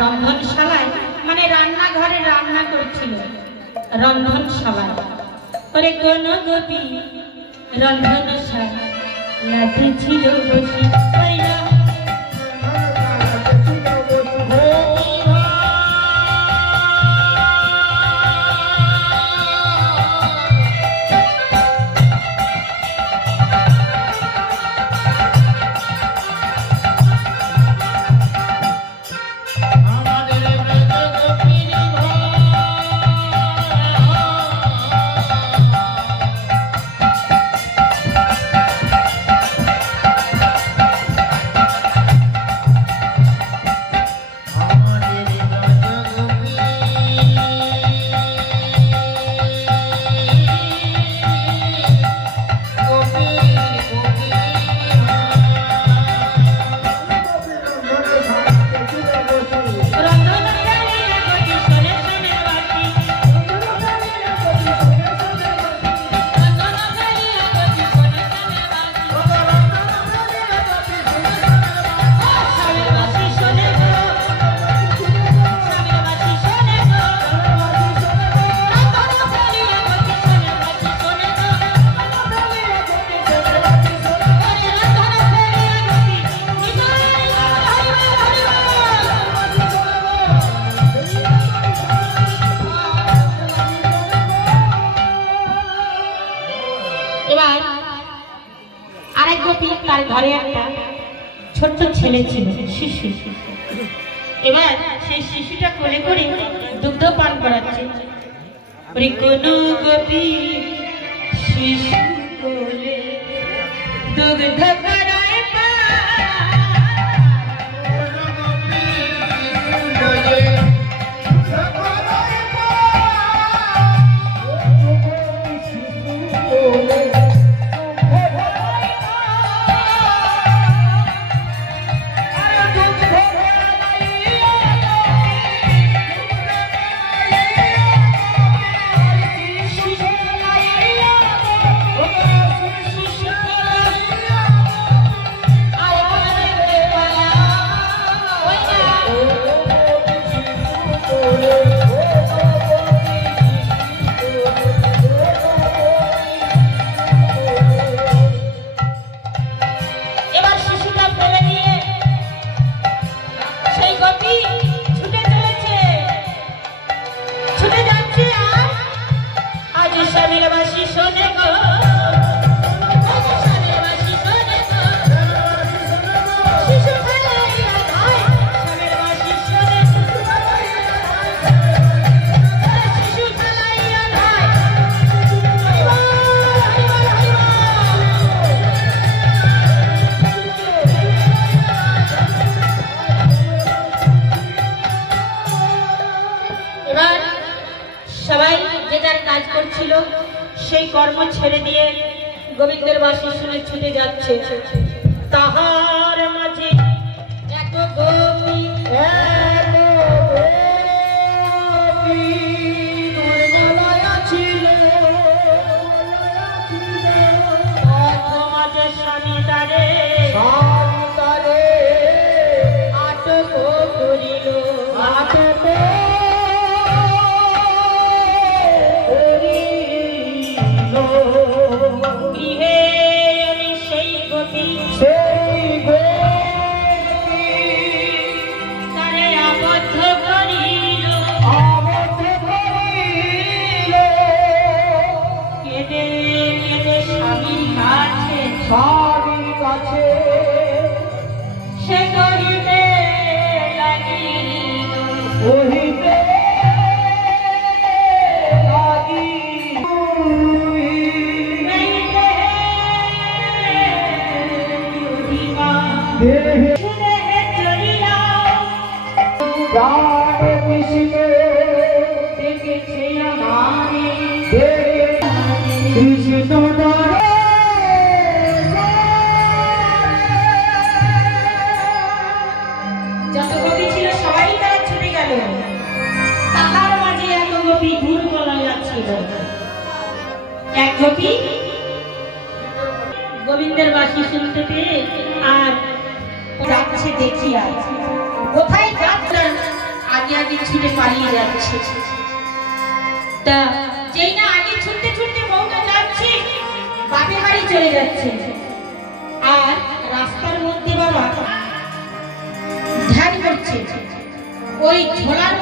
রন্ধনশালায় মানে রান্নাঘরে রান্না করছিল রন্ধনশালায় ওরে কোন গোপী রন্ধনশালাতে ছিল বসি ঘরে একটা ছোট্ট ছেলে ছিল শিশু এবার সেই শিশুটা কোলে করে দুগ্ধ পান করাচ্ছে ওরে কোন গোপী শিশু কোলে দুগ্ধ করায় সেই কর্ম ছেড়ে দিয়ে গোবিন্দের বাঁশি শুনে ছুটে যাচ্ছে তাহার মাঝে এত গোপী ছিল মাঝে স্বামী তারে আটক করিল স্বামীর কাছে সে করিতে লাগিল কহিতে লাগিল দেহে চলিয়া প্রাণ মিশিলে দেখেছে আমারে কৃষ্ণ মনের বাসি শুনতে পেয়ে আর যাচ্ছে দেখি আর কোথায় যাচ্ছে আগে আগে ছুটে পালিয়ে যাচ্ছে। তা যেই না আগে ছুটতে ছুটতে বউটা যাচ্ছে বাপের বাড়ি চলে যাচ্ছে আর রাস্তার মধ্যে বাবা ধ্যান করছে ওই ঝোলার